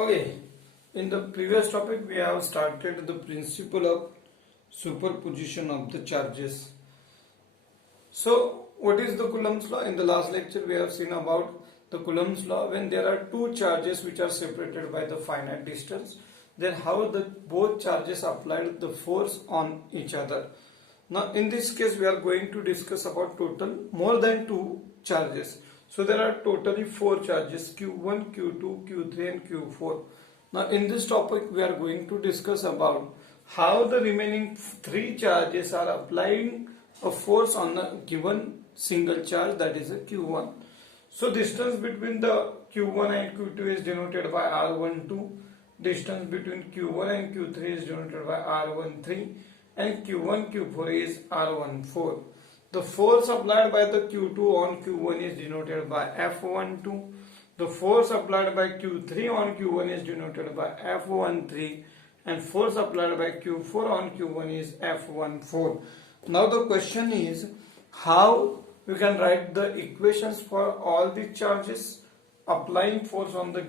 Okay, in the previous topic we have started the principle of superposition of the charges. So what is the Coulomb's law? In the last lecture we have seen about the Coulomb's law. When there are two charges which are separated by the finite distance, then how the both charges applied the force on each other. Now in this case we are going to discuss about total more than two charges. So there are totally four charges, Q1, Q2, Q3 and Q4. Now in this topic we are going to discuss about how the remaining three charges are applying a force on a given single charge, that is a Q1. So distance between the Q1 and Q2 is denoted by R12. Distance between Q1 and Q3 is denoted by R13 and Q1, Q4 is R14. The force applied by the Q2 on Q1 is denoted by F12. The force applied by Q3 on Q1 is denoted by F13 and force applied by Q4 on Q1 is F14. Now the question is how we can write the equations for all the charges applying force on the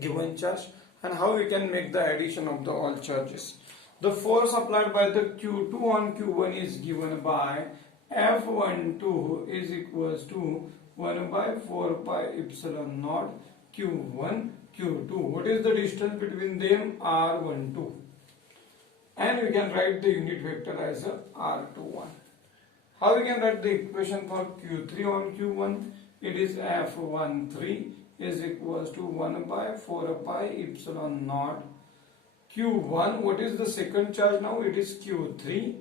given charge, and how we can make the addition of the all charges. The force applied by the Q2 on Q1 is given by F12 is equals to 1 by 4 pi epsilon naught Q1 Q2. What is the distance between them? R12. And we can write the unit vector as a R21. How we can write the equation for Q3 on Q1? It is F13 is equals to 1 by 4 pi epsilon naught Q1. What is the second charge now? It is Q3.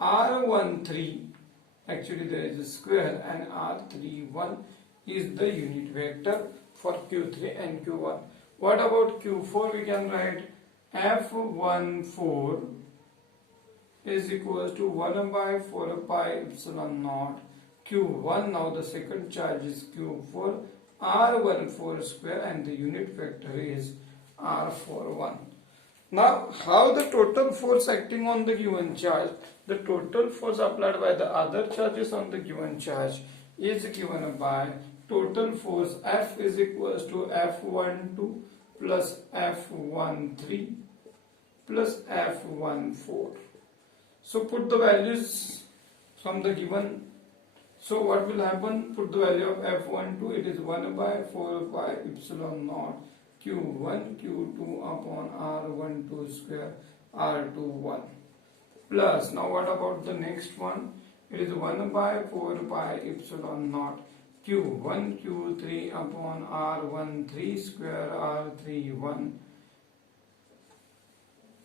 R13, actually there is a square, and R31 is the unit vector for Q3 and Q1. What about Q4? We can write F14 is equals to 1 by 4 pi epsilon naught Q1. Now the second charge is Q4, R14 square, and the unit vector is R41. Now how the total force acting on the given charge, the total force applied by the other charges on the given charge is given by total force F is equals to F12 plus F13 plus F14. So put the values from the given. So what will happen? Put the value of F12, it is 1 by 4 pi epsilon naught Q1 Q2 upon R12 square R21 plus, now what about the next one? It is 1 by 4 pi epsilon naught Q1 Q3 upon R13 square R31,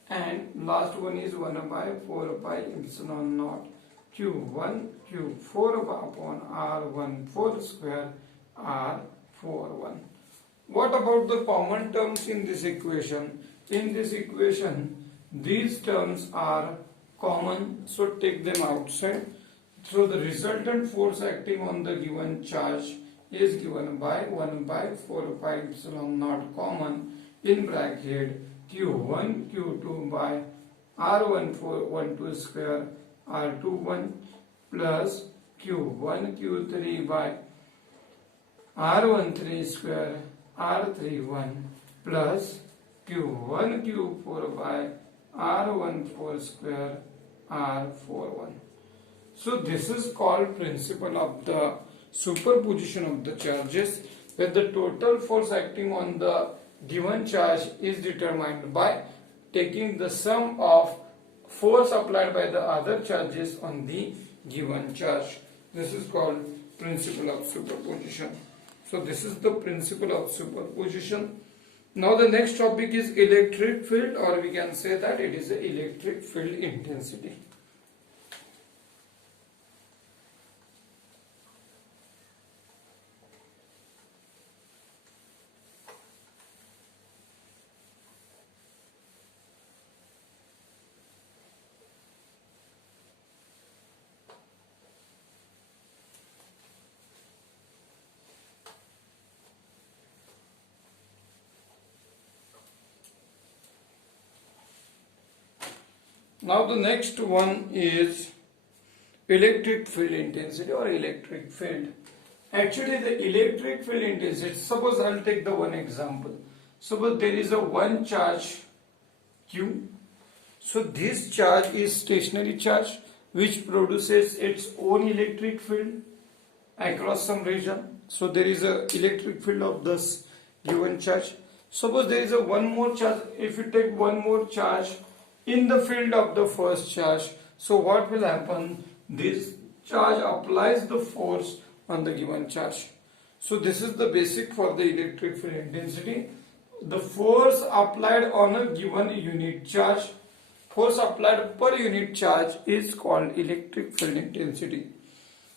and last one is 1 by 4 pi epsilon naught Q1 Q4 upon R14 square R41. What about the common terms in this equation? In this equation, these terms are common, so take them outside. So the resultant force acting on the given charge is given by 1 by 4 pi epsilon naught common in bracket Q1 Q2 by R12 square R21 plus Q1 Q3 by R13 square R31 plus Q1 Q4 by R14 square R41. So this is called principle of the superposition of the charges, where the total force acting on the given charge is determined by taking the sum of force applied by the other charges on the given charge. This is called principle of superposition. So this is the principle of superposition. Now the next topic is electric field, or we can say that it is electric field intensity. Now the next one is electric field intensity or electric field. Actually the electric field intensity, suppose I'll take the one example. Suppose there is a one charge Q. So this charge is stationary charge which produces its own electric field across some region. So there is a electric field of this given charge. Suppose there is a one more charge. If you take one more charge in the field of the first charge, so what will happen? This charge applies the force on the given charge. So this is the basic for the electric field intensity. The force applied on a given unit charge, force applied per unit charge is called electric field intensity.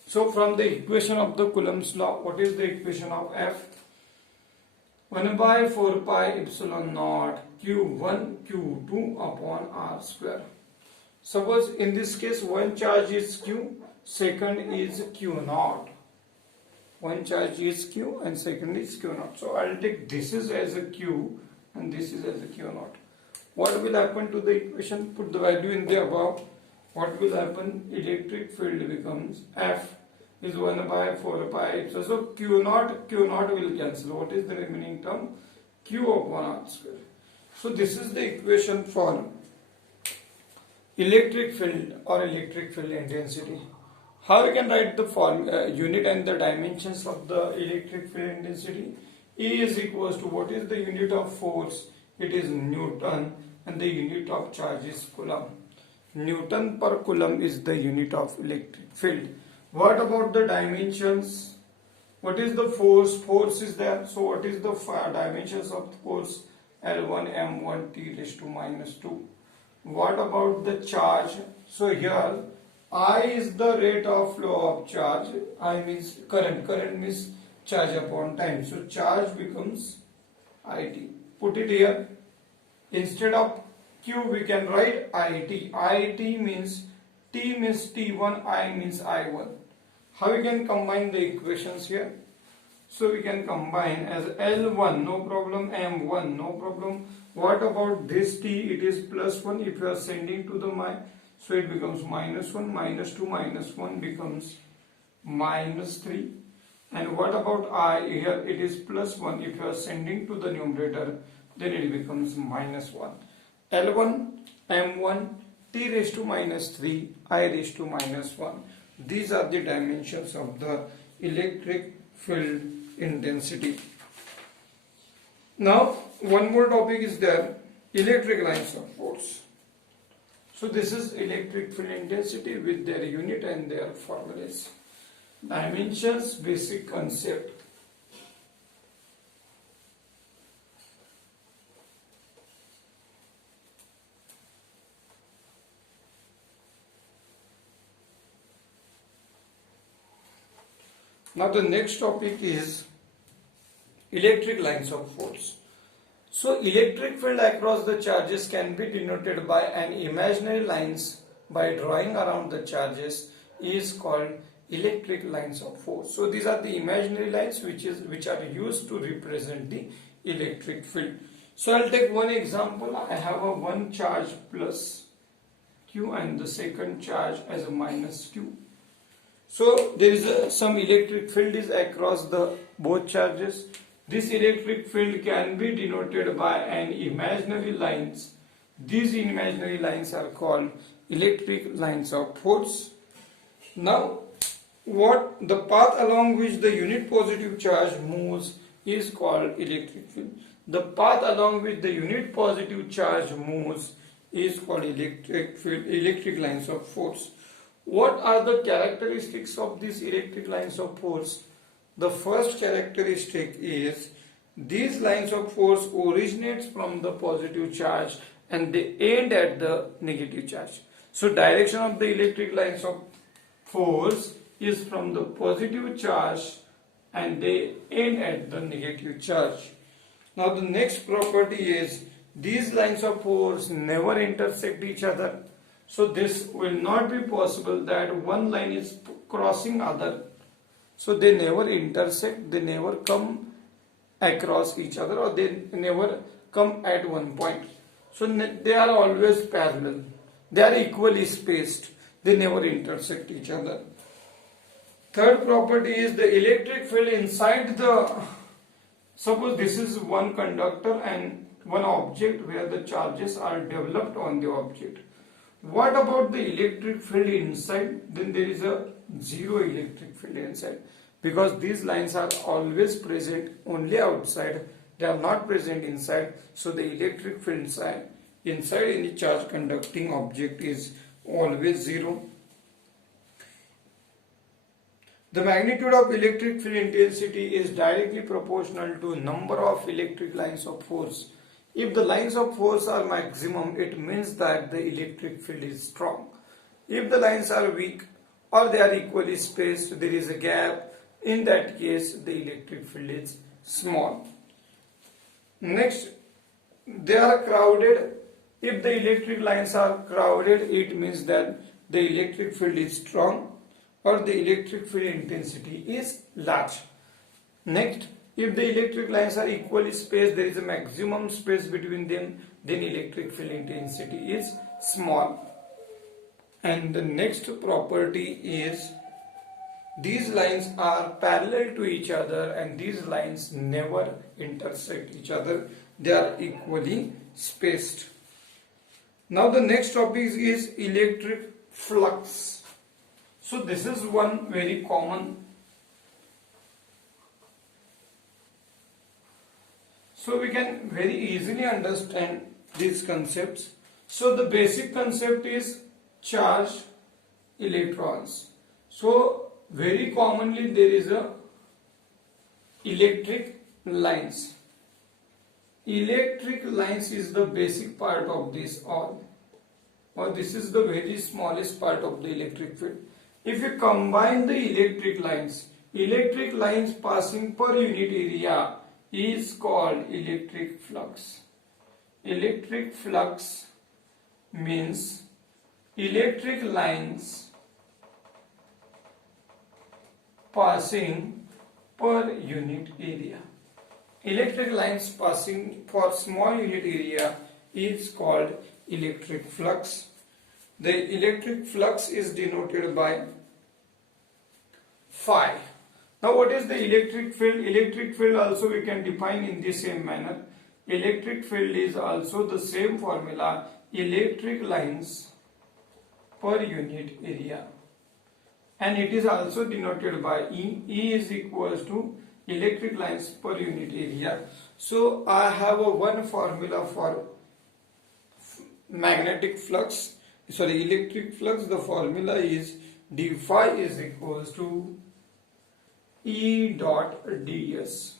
So from the equation of the Coulomb's law, what is the equation of F? 1 by 4 pi epsilon naught Q1 Q2 upon R square. Suppose in this case one charge is Q, second is Q naught. One charge is Q and second is Q naught. So I'll take this is as a Q and this is as a Q naught. What will happen to the equation? Put the value in the above. What will happen? Electric field becomes F is 1 by 4 pi epsilon. So Q naught will cancel. What is the remaining term? Q upon R square. So this is the equation for electric field or electric field intensity. How you can write the unit and the dimensions of the electric field intensity? E is equals to, what is the unit of force? It is Newton, and the unit of charge is Coulomb. Newton per Coulomb is the unit of electric field. What about the dimensions? What is the force? Force is there. So what is the dimensions of force? L1 m1 t raised to minus 2. What about the charge? So here I is the rate of flow of charge. I means current. Current means charge upon time. So charge becomes IT. Put it here. Instead of Q we can write IT. IT means T means T1, I means I1. How we can combine the equations here? So we can combine as L1, no problem, M1, no problem. What about this T? It is plus 1 if you are sending to the so it becomes minus 1, minus 2, minus 1 becomes minus 3. And what about I? Here it is plus 1 if you are sending to the numerator, then it becomes minus 1. L1, M1, T raised to minus 3, I raised to minus 1. These are the dimensions of the electric field intensity. Now one more topic is there, electric lines of force. So this is electric field intensity with their unit and their formulas. Dimensions, basic concept. Now the next topic is electric lines of force. So electric field across the charges can be denoted by an imaginary lines by drawing around the charges is called electric lines of force. So these are the imaginary lines which are used to represent the electric field. So I'll take one example. I have a one charge plus Q and the second charge as a minus Q. So there is some electric field is across the both charges. This electric field can be denoted by an imaginary lines. These imaginary lines are called electric lines of force. Now, what the path along which the unit positive charge moves is called electric field. The path along which the unit positive charge moves is called electric field, electric lines of force. What are the characteristics of these electric lines of force? The first characteristic is these lines of force originates from the positive charge and they end at the negative charge. So direction of the electric lines of force is from the positive charge and they end at the negative charge. Now the next property is these lines of force never intersect each other. So this will not be possible that one line is crossing other. So they never intersect, they never come across each other, or they never come at one point. So they are always parallel. They are equally spaced. They never intersect each other. Third property is the electric field inside the Suppose this is one conductor and one object where the charges are developed on the object. What about the electric field inside? Then there is a zero electric field inside, because these lines are always present only outside, they are not present inside. So the electric field inside any charge conducting object is always zero. The magnitude of electric field intensity is directly proportional to number of electric lines of force. If the lines of force are maximum, it means that the electric field is strong. If the lines are weak or they are equally spaced, there is a gap. In that case, the electric field is small. Next, they are crowded. If the electric lines are crowded, it means that the electric field is strong or the electric field intensity is large. Next, if the electric lines are equally spaced, there is a maximum space between them, then electric field intensity is small. And the next property is these lines are parallel to each other and these lines never intersect each other. They are equally spaced. Now the next topic is electric flux. So this is one very common. So we can very easily understand these concepts. So the basic concept is charge electrons. So very commonly there is a electric lines. Electric lines is the basic part of this all, or this is the very smallest part of the electric field. If you combine the electric lines passing per unit area is called electric flux. Electric flux means electric lines passing per unit area. Electric lines passing for small unit area is called electric flux. The electric flux is denoted by phi. Now what is the electric field? Electric field also we can define in the same manner. Electric field is also the same formula, electric lines per unit area, and it is also denoted by E. E is equals to electric lines per unit area. So I have one formula for magnetic flux, electric flux. The formula is d phi is equals to E dot ds.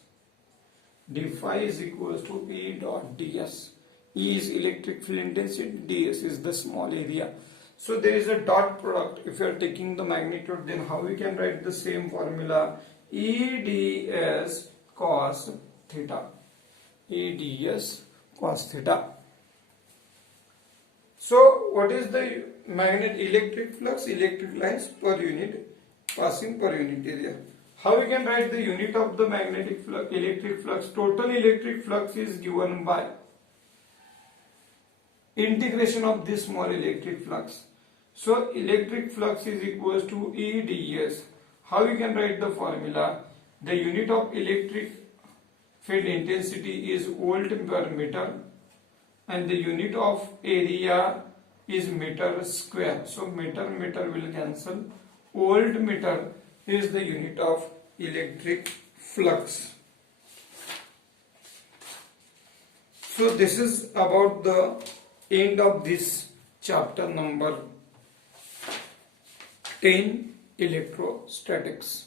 D phi is equals to E dot ds. E is electric field intensity, ds is the small area. So there is a dot product. If you are taking the magnitude, then how we can write the same formula? E ds cos theta. E ds cos theta. So what is the electric flux? Electric lines per unit passing per unit area. How we can write the unit of the magnetic flux, electric flux? Total electric flux is given by integration of this small electric flux. So electric flux is equals to E ds. How we can write the formula? The unit of electric field intensity is volt per meter and the unit of area is meter square. So meter will cancel. Volt meter is the unit of electric flux. So this is about the end of this chapter number 10, electrostatics.